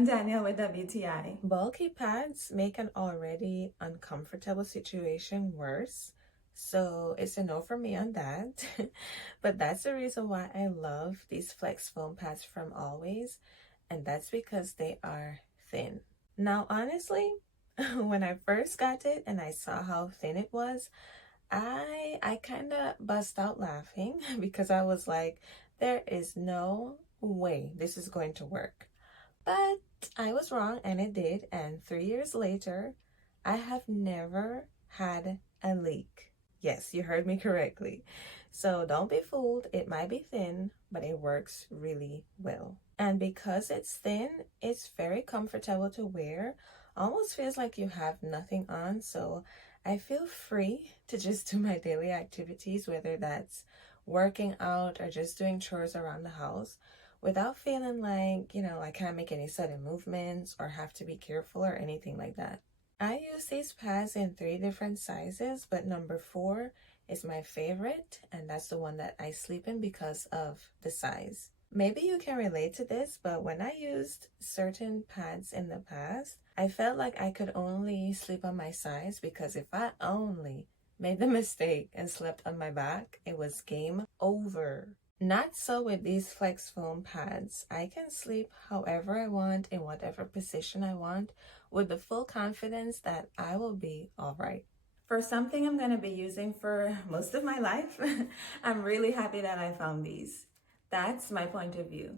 I'm Danielle with WTI. Bulky pads make an already uncomfortable situation worse. So it's a no for me on that. But that's the reason why I love these FlexFoam pads from Always. And that's because they are thin. Now, honestly, when I first got it and I saw how thin it was, I kind of bust out laughing because I was like, there is no way this is going to work. But I was wrong and it did. And 3 years later, I have never had a leak. Yes, you heard me correctly. So don't be fooled. It might be thin, but it works really well. And because it's thin, it's very comfortable to wear. Almost feels like you have nothing on. So I feel free to just do my daily activities, whether that's working out or just doing chores around the house, without feeling like, I can't make any sudden movements or have to be careful or anything like that. I use these pads in 3 different sizes, but number 4 is my favorite, and that's the one that I sleep in because of the size. Maybe you can relate to this, but when I used certain pads in the past, I felt like I could only sleep on my sides because if I only made the mistake and slept on my back, it was game over. Not so with these FlexFoam pads. I can sleep however I want, in whatever position I want, with the full confidence that I will be all right. For something I'm going to be using for most of my life, I'm really happy that I found these. That's my point of view.